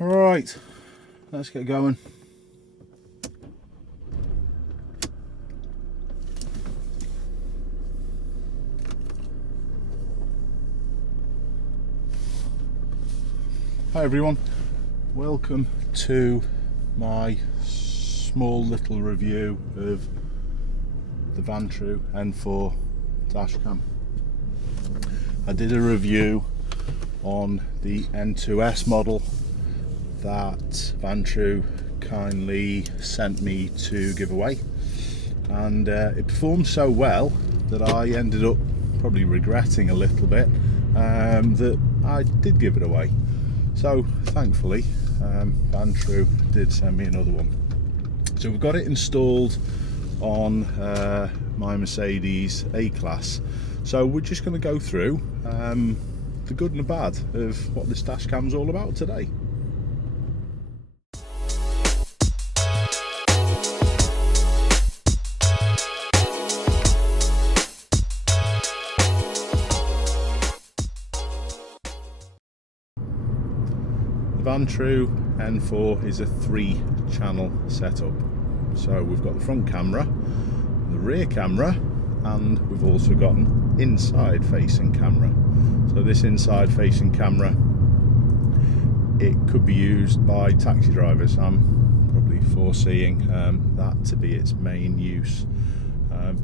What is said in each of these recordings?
Right, let's get going. Hi everyone, welcome to my small little review of the Vantrue N4 dashcam. I did a review on the N2S model that Vantrue kindly sent me to give away, and it performed so well that I ended up probably regretting a little bit that I did give it away. So thankfully Vantrue did send me another one. So we've got it installed on my Mercedes A-Class. So we're just going to go through the good and the bad of what this dash cam's all about today. The Vantrue N4 is a 3-channel setup. So we've got the front camera, the rear camera, and we've also got an inside facing camera. So this inside facing camera, it could be used by taxi drivers. I'm probably foreseeing that to be its main use.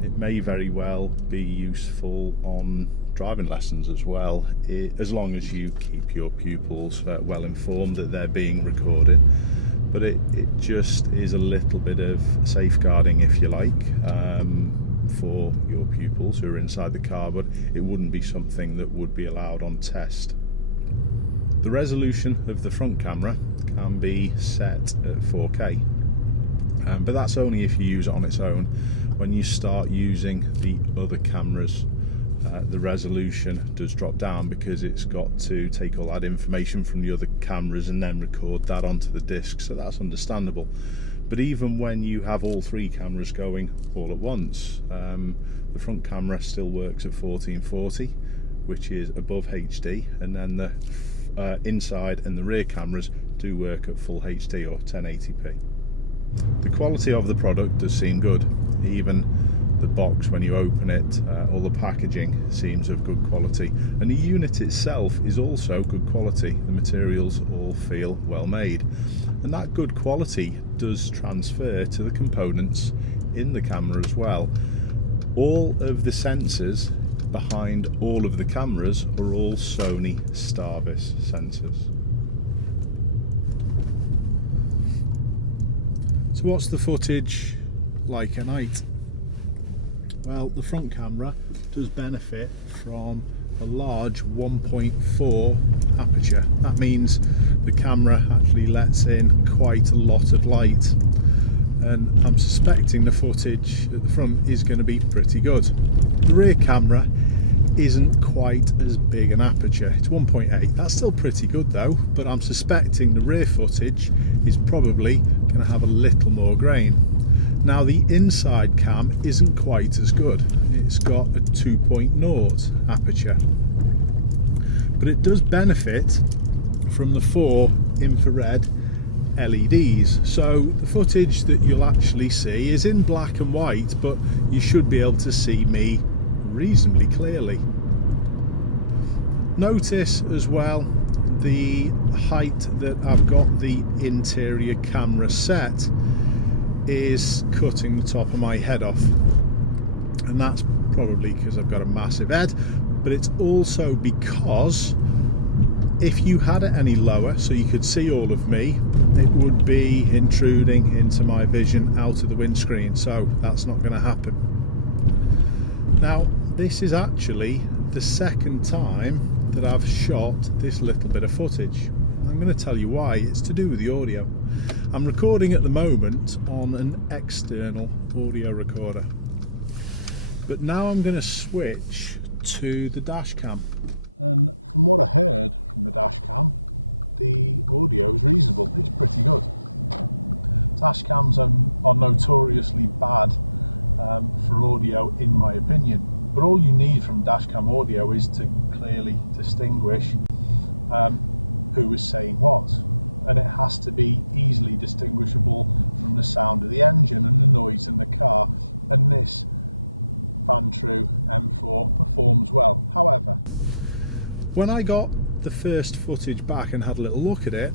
It may very well be useful on driving lessons as well, as long as you keep your pupils well informed that they're being recorded. But it just is a little bit of safeguarding, if you like, for your pupils who are inside the car, but it wouldn't be something that would be allowed on test. The resolution of the front camera can be set at 4K, but that's only if you use it on its own. When you start using the other cameras, the resolution does drop down because it's got to take all that information from the other cameras and then record that onto the disc, so that's understandable. But even when you have all 3 cameras going all at once, the front camera still works at 1440, which is above HD, and then the inside and the rear cameras do work at full HD or 1080p. The quality of the product does seem good. Even the box, when you open it, all the packaging seems of good quality, and the unit itself is also good quality. The materials all feel well made, and that good quality does transfer to the components in the camera as well. All of the sensors behind all of the cameras are all Sony Starvis sensors. So what's the footage like at night? Well, the front camera does benefit from a large 1.4 aperture. That means the camera actually lets in quite a lot of light, and I'm suspecting the footage at the front is going to be pretty good. The rear camera isn't quite as big an aperture, it's 1.8. That's still pretty good though, but I'm suspecting the rear footage is probably going to have a little more grain. Now the inside cam isn't quite as good. It's got a 2.0 aperture, but it does benefit from the 4 infrared LEDs. So the footage that you'll actually see is in black and white, but you should be able to see me reasonably clearly. Notice as well the height that I've got the interior camera set is cutting the top of my head off, and that's probably because I've got a massive head, but it's also because if you had it any lower so you could see all of me, it would be intruding into my vision out of the windscreen, so that's not going to happen. Now this is actually the second time that I've shot this little bit of footage. I'm going to tell you why. It's to do with the audio. I'm recording at the moment on an external audio recorder, but now I'm going to switch to the dash cam. When I got the first footage back and had a little look at it,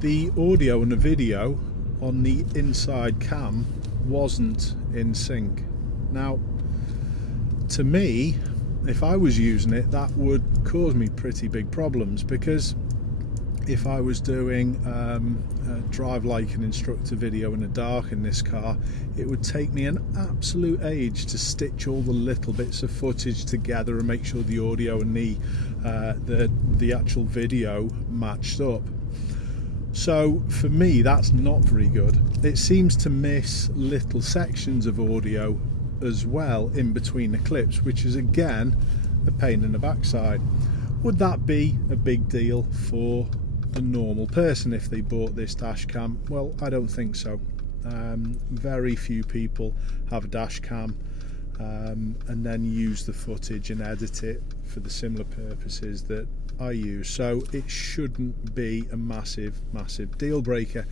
the audio and the video on the inside cam wasn't in sync. Now, to me, if I was using it, that would cause me pretty big problems, because if I was doing a drive like an instructor video in the dark in this car, it would take me an absolute age to stitch all the little bits of footage together and make sure the audio and the actual video matched up. So for me, that's not very good. It seems to miss little sections of audio as well in between the clips, which is again a pain in the backside. Would that be a big deal for a normal person if they bought this dash cam? Well, I don't think so. Very few people have a dash cam and then use the footage and edit it for the similar purposes that I use, so it shouldn't be a massive deal breaker.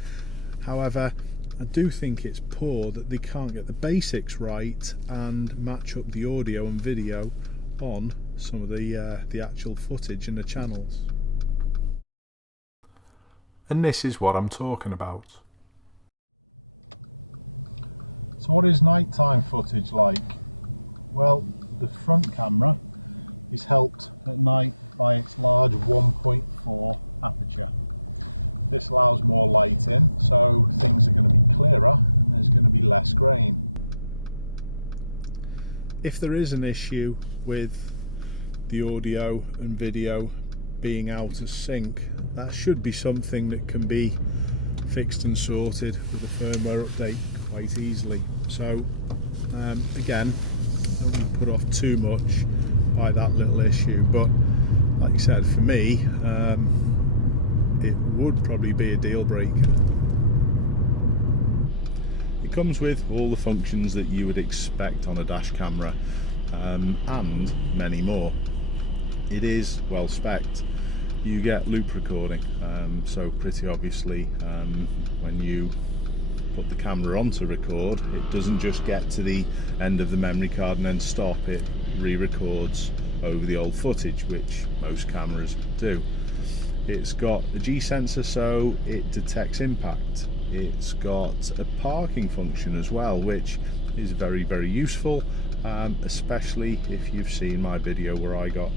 However, I do think it's poor that they can't get the basics right and match up the audio and video on some of the actual footage in the channels. And this is what I'm talking about. If there is an issue with the audio and video being out of sync, that should be something that can be fixed and sorted with a firmware update quite easily. So again, I don't want to put off too much by that little issue, but like you said, for me it would probably be a deal breaker. It comes with all the functions that you would expect on a dash camera and many more. It is well spec'd. You get loop recording, so pretty obviously when you put the camera on to record, it doesn't just get to the end of the memory card and then stop. It re-records over the old footage, which most cameras do. It's got a G sensor, so it detects impact. It's got a parking function as well, which is very useful, especially if you've seen my video where I got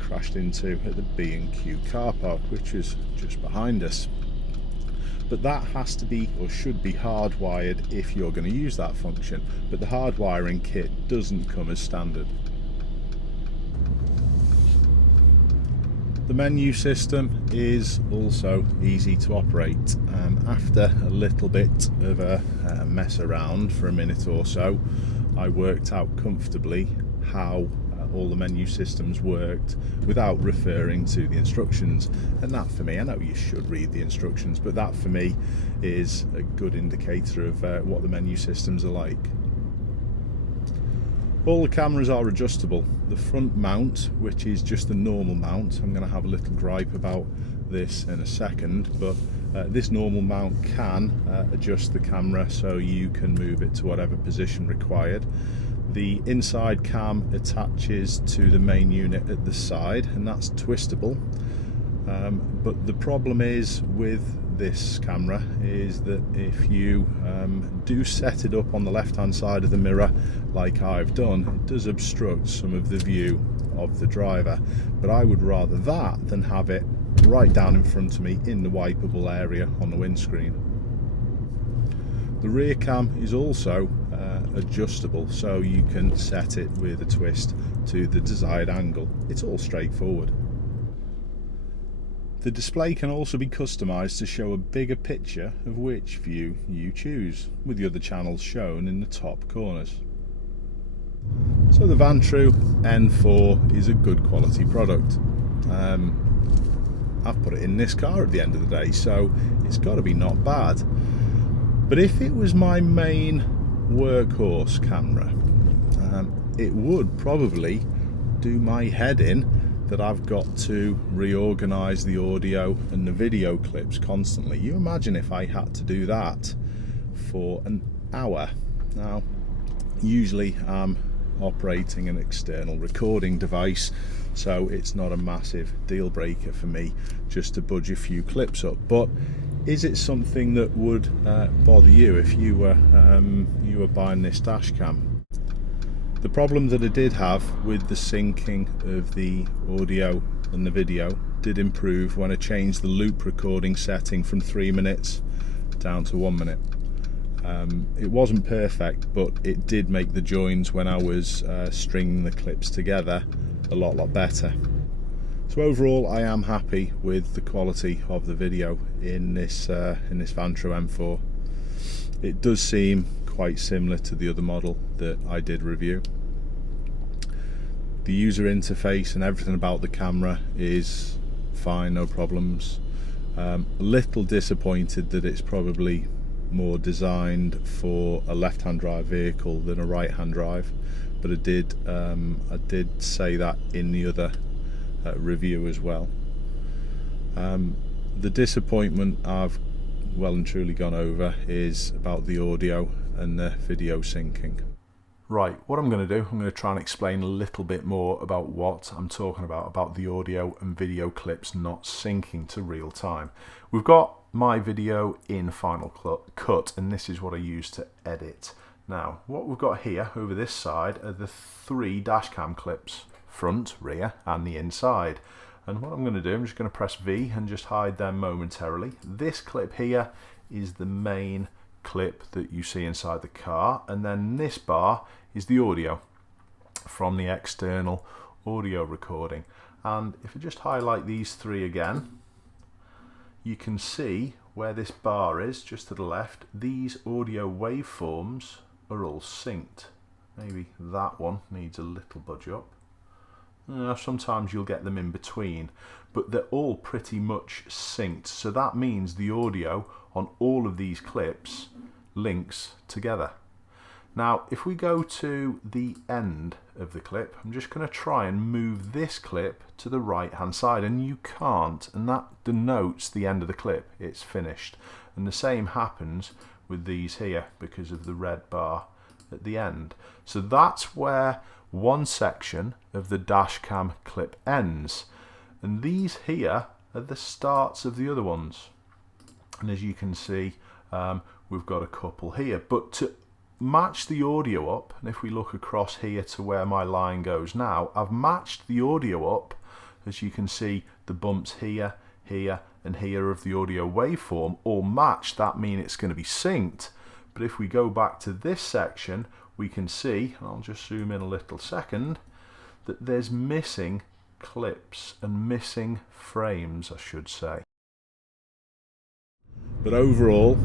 crashed into at the B&Q car park, which is just behind us. But that has to be, or should be, hardwired if you're going to use that function, but the hardwiring kit doesn't come as standard. The menu system is also easy to operate. After a little bit of a mess around for a minute or so, I worked out comfortably how all the menu systems worked without referring to the instructions. And that for me, I know you should read the instructions, but that for me is a good indicator of what the menu systems are like. All the cameras are adjustable. The front mount, which is just the normal mount, I'm going to have a little gripe about this in a second, but this normal mount can adjust the camera so you can move it to whatever position required. The inside cam attaches to the main unit at the side, and that's twistable. But the problem is with this camera is that if you do set it up on the left hand side of the mirror like I've done, it does obstruct some of the view of the driver. But I would rather that than have it right down in front of me in the wipeable area on the windscreen. The rear cam is also adjustable, so you can set it with a twist to the desired angle. It's all straightforward. The display can also be customised to show a bigger picture of which view you choose, with the other channels shown in the top corners. So the Vantrue N4 is a good quality product. I've put it in this car at the end of the day, so it's got to be not bad. But if it was my main workhorse camera, it would probably do my head in that I've got to reorganize the audio and the video clips constantly. You imagine if I had to do that for an hour. Now, usually I'm operating an external recording device, so it's not a massive deal breaker for me just to budge a few clips up. But is it something that would bother you if you were buying this dash cam? The problem that I did have with the syncing of the audio and the video did improve when I changed the loop recording setting from 3 minutes down to 1 minute. It wasn't perfect, but it did make the joins when I was stringing the clips together a lot better. So overall, I am happy with the quality of the video in this Vantrue N4. It does seem quite similar to the other model that I did review. The user interface and everything about the camera is fine, no problems. A little disappointed that it's probably more designed for a left-hand drive vehicle than a right-hand drive, but I did say that in the other review as well. The disappointment I've well and truly gone over is about the audio and the video syncing. Right, what I'm going to do, I'm going to try and explain a little bit more about what I'm talking about the audio and video clips not syncing to real time. We've got my video in Final Cut, and this is what I use to edit. Now, what we've got here over this side are the 3 dashcam clips, front, rear, and the inside. And what I'm going to do, I'm just going to press V and just hide them momentarily. This clip here is the main clip that you see inside the car, and then this bar is the audio from the external audio recording. And if I just highlight these 3 again, you can see where this bar is just to the left. These audio waveforms are all synced. Maybe that one needs a little budge up. Sometimes you'll get them in between, but they're all pretty much synced, so that means the audio on all of these clips links together. Now if we go to the end of the clip, I'm just going to try and move this clip to the right hand side, and you can't, and that denotes the end of the clip, it's finished. And the same happens with these here because of the red bar at the end. So that's where one section of the dashcam clip ends, and these here are the starts of the other ones. And as you can see, we've got a couple here, but to match the audio up, and if we look across here to where my line goes now, I've matched the audio up. As you can see, the bumps here, here and here of the audio waveform all matched. That means it's going to be synced. But if we go back to this section, we can see, and I'll just zoom in a little second, that there's missing clips and missing frames, I should say. But overall,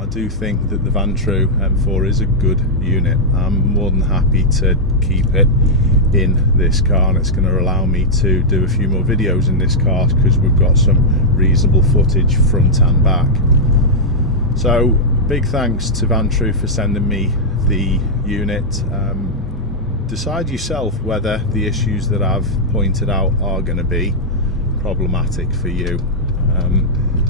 I do think that the Vantrue N4 is a good unit. I'm more than happy to keep it in this car, and it's going to allow me to do a few more videos in this car because we've got some reasonable footage front and back. So big thanks to Vantrue for sending me the unit. Decide yourself whether the issues that I've pointed out are going to be problematic for you.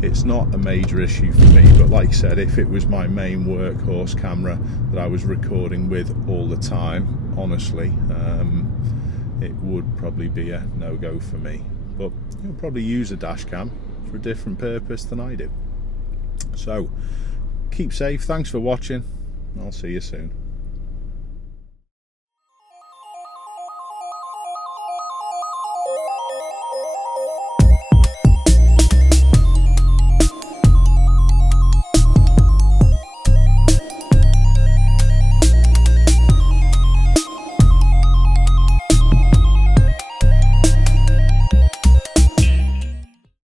It's not a major issue for me, but like I said, if it was my main workhorse camera that I was recording with all the time, honestly, it would probably be a no-go for me. But you'll probably use a dash cam for a different purpose than I do. So keep safe, thanks for watching, I'll see you soon.